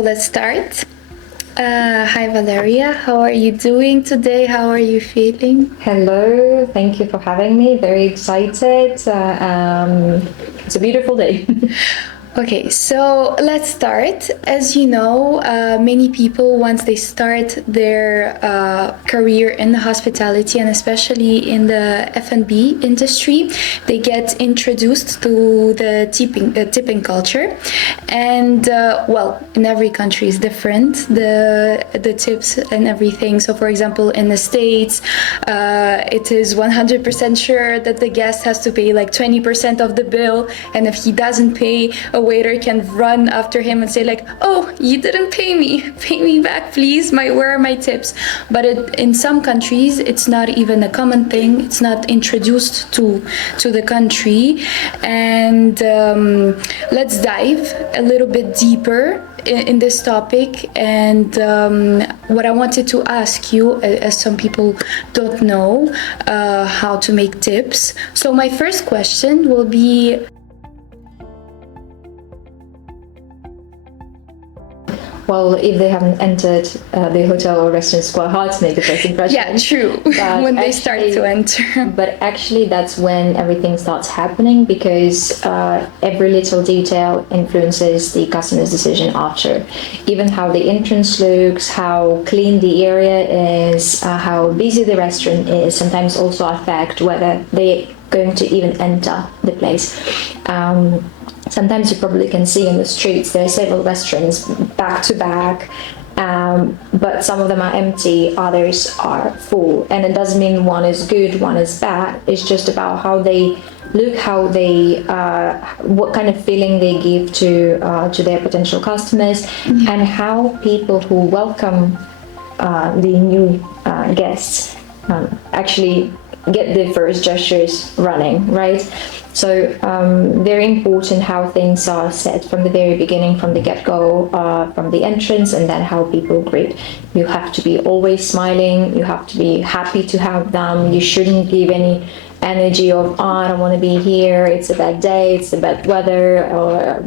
let's start. Hi Valeria, how are you doing today? How are you feeling? Hello, thank you for having me. Very excited. It's a beautiful day. Okay, so let's start. As you know, many people, once they start their career in the hospitality and especially in the F&B industry, they get introduced to the tipping culture. And well, in every country is different, the tips and everything. So for example, in the States, it is 100% sure that the guest has to pay like 20% of the bill, and if he doesn't pay, a waiter can run after him and say like, oh, you didn't pay me back please, where are my tips? But in some countries it's not even a common thing, it's not introduced to the country. And let's dive a little bit deeper in this topic. And what I wanted to ask you, as some people don't know how to make tips, so my first question will be, well, if they haven't entered the hotel or restaurant, it's quite hard to make a first impression. Yeah, true. When they start to enter. But actually, that's when everything starts happening, because every little detail influences the customer's decision after. Even how the entrance looks, how clean the area is, how busy the restaurant is, sometimes also affect whether they're going to even enter the place. Sometimes you probably can see in the streets there are several restaurants back to back, but some of them are empty, others are full. And it doesn't mean one is good, one is bad. It's just about how they look, how they, what kind of feeling they give to their potential customers, and how people who welcome the new guests actually get the first gestures running, right? So very important how things are set from the very beginning, from the get-go, from the entrance, and then how people greet. You have to be always smiling, you have to be happy to have them, you shouldn't give any energy of, oh, I don't want to be here, it's a bad day, it's the bad weather, or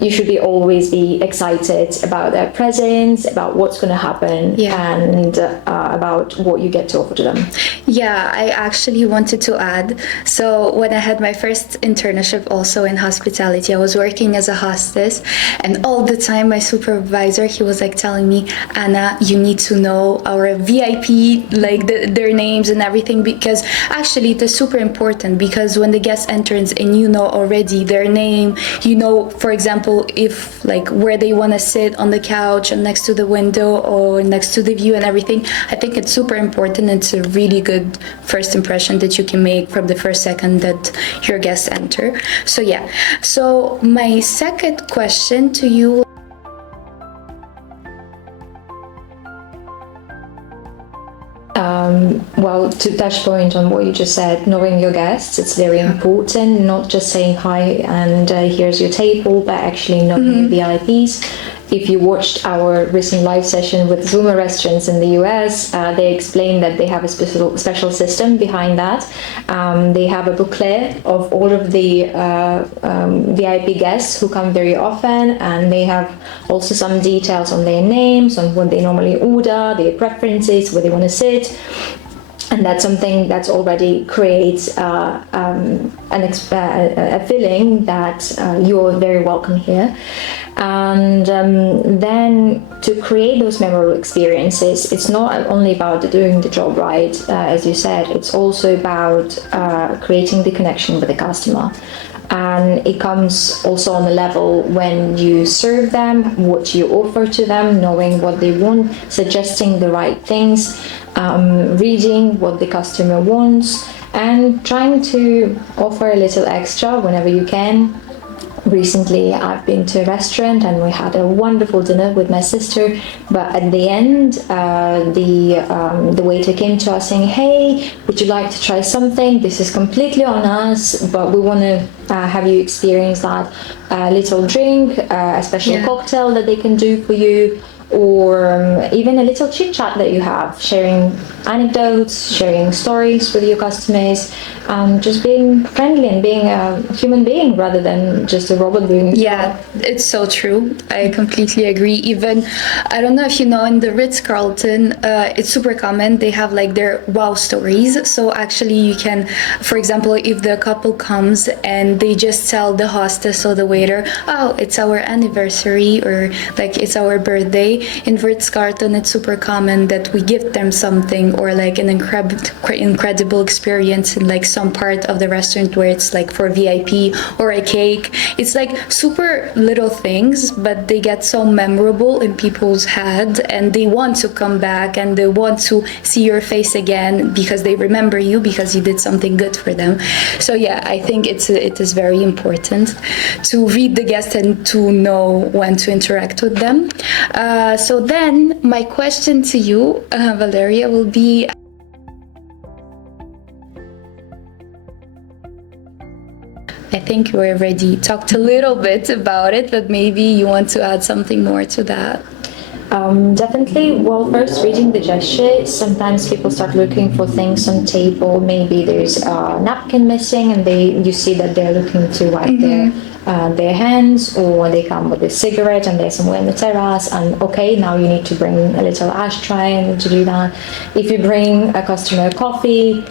you should always be excited about their presence, about what's going to happen, and about what you get to offer to them. Yeah, I actually wanted to add. So when I had my first internship also in hospitality, I was working as a hostess, and all the time my supervisor, he was like telling me, Anna, you need to know our VIP, like their names and everything, because actually it is super important, because when the guest enters and you know already their name, you know, for example, if like where they want to sit on the couch and next to the window or next to the view and everything, I think it's super important. It's a really good first impression that you can make from the first second that your guests enter. So yeah, so my second question to you, well, to touch point on what you just said, knowing your guests, it's very important, not just saying hi and here's your table, but actually knowing the VIPs. If you watched our recent live session with Zuma restaurants in the US, they explained that they have a special system behind that. They have a booklet of all of the VIP guests who come very often, and they have also some details on their names, on what they normally order, their preferences, where they want to sit. And that's something that already creates a feeling that you're very welcome here. And then to create those memorable experiences, it's not only about doing the job right, as you said, it's also about creating the connection with the customer. And it comes also on the level when you serve them, what you offer to them, knowing what they want, suggesting the right things, reading what the customer wants, and trying to offer a little extra whenever you can. Recently, I've been to a restaurant and we had a wonderful dinner with my sister, but at the end, the waiter came to us saying, hey, would you like to try something? This is completely on us, but we want to have you experience that little drink, a special cocktail that they can do for you, or even a little chit chat that you have, sharing anecdotes, sharing stories with your customers, just being friendly and being a human being rather than just a robot doing. Yeah, it's so true. I completely agree. Even, I don't know if you know, in the Ritz-Carlton, it's super common. They have like their wow stories. So actually you can, for example, if the couple comes and they just tell the hostess or the waiter, oh, it's our anniversary, or like it's our birthday. In Ritz-Carlton, it's super common that we give them something, or like an incredible experience in like some part of the restaurant where it's like for VIP, or a cake. It's like super little things, but they get so memorable in people's head, and they want to come back and they want to see your face again because they remember you because you did something good for them. So yeah, I think it is very important to read the guests and to know when to interact with them. So then my question to you, Valeria, will be, I think we already talked a little bit about it, but maybe you want to add something more to that. Definitely. Well, first, reading the gesture. Sometimes people start looking for things on table. Maybe there's a napkin missing, and you see that they're looking to wipe their hands, or they come with a cigarette and they're somewhere in the terrace. And okay, now you need to bring a little ashtray and to do that. If you bring a customer coffee,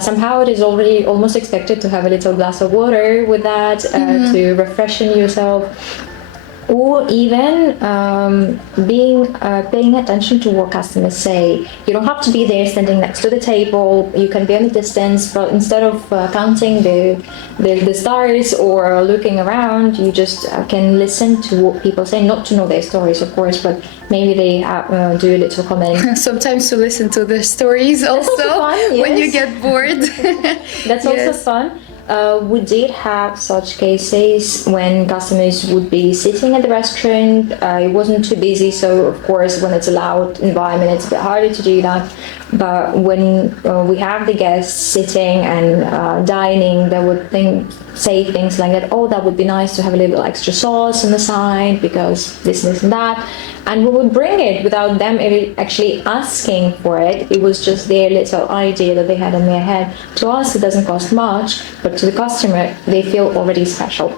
somehow it is already almost expected to have a little glass of water with that to refreshen yourself. Or even paying attention to what customers say. You don't have to be there standing next to the table. You can be on a distance, but instead of counting the stars or looking around, you just can listen to what people say. Not to know their stories, of course, but maybe they do a little comment. Sometimes to listen to the stories also fun, yes. When you get bored. That's also fun. We did have such cases when customers would be sitting at the restaurant. It wasn't too busy, so of course when it's a loud environment it's a bit harder to do that. But when we have the guests sitting and dining, they would say things like that, oh, that would be nice to have a little extra sauce on the side because this and that. And we would bring it without them actually asking for it. It was just their little idea that they had in their head. To us, it doesn't cost much, but to the customer, they feel already special.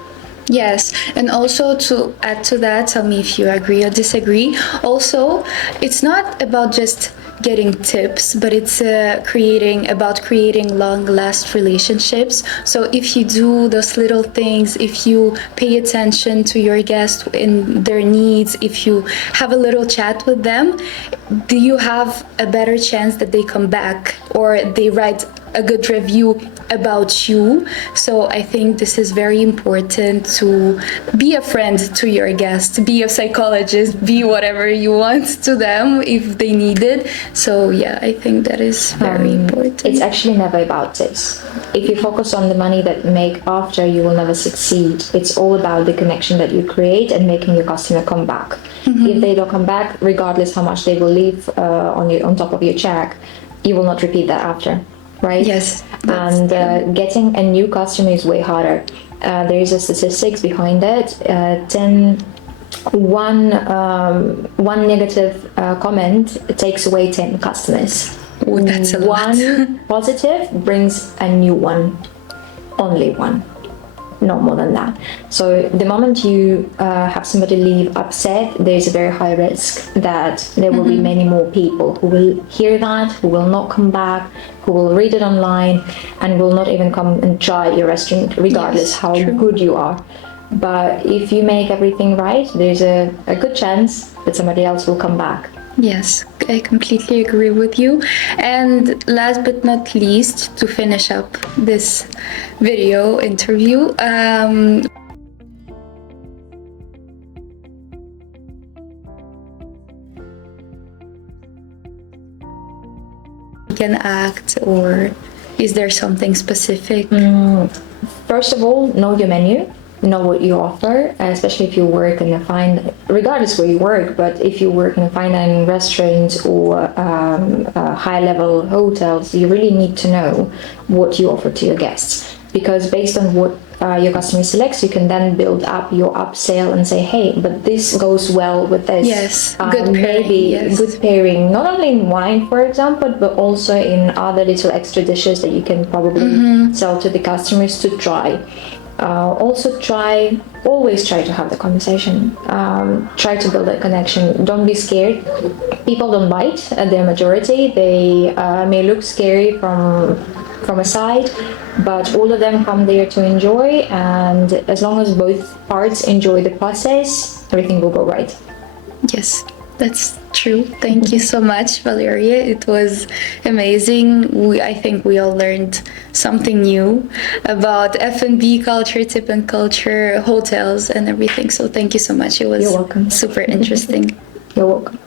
Yes, and also to add to that, tell me if you agree or disagree. Also, it's not about just getting tips, but it's creating long-lasting relationships. So if you do those little things, if you pay attention to your guests in their needs, if you have a little chat with them, do you have a better chance that they come back or they write a good review about you. So I think this is very important, to be a friend to your guests, be a psychologist, be whatever you want to them if they need it. So yeah, I think that is very important. It's actually never about tips. If you focus on the money that you make after, you will never succeed. It's all about the connection that you create and making your customer come back. If they don't come back, regardless how much they will leave on top of your check, you will not repeat that after. Right? Yes. And getting a new customer is way harder. There is a statistics behind it. One negative comment takes away 10 customers. Ooh, that's a lot. One positive brings a new one. Only one. Not more than that. So the moment you have somebody leave upset, there's a very high risk that there will be many more people who will hear that, who will not come back, who will read it online, and will not even come and try your restaurant, regardless how good you are. But if you make everything right, there's a good chance that somebody else will come back. Yes, I completely agree with you. And last but not least, to finish up this video interview, can act, or is there something specific? First of all, know your menu. Know what you offer, especially if you work in regardless where you work, but if you work in a fine dining restaurant or high-level hotels, you really need to know what you offer to your guests. because based on what your customer selects, you can then build up your upsell and say, hey, but this goes well with this. Yes, good pairing, maybe yes. good pairing, not only in wine, for example, but also in other little extra dishes that you can probably sell to the customers to try. Also always try to have the conversation. Try to build that connection. Don't be scared. People don't bite at their majority. They may look scary from a side, but all of them come there to enjoy, and as long as both parts enjoy the process, everything will go right. Yes, that's true. Thank you so much, Valeria. It was amazing. I think we all learned something new about F&B culture, tip and culture, hotels and everything. So thank you so much. It was You're welcome. super interesting. You're welcome.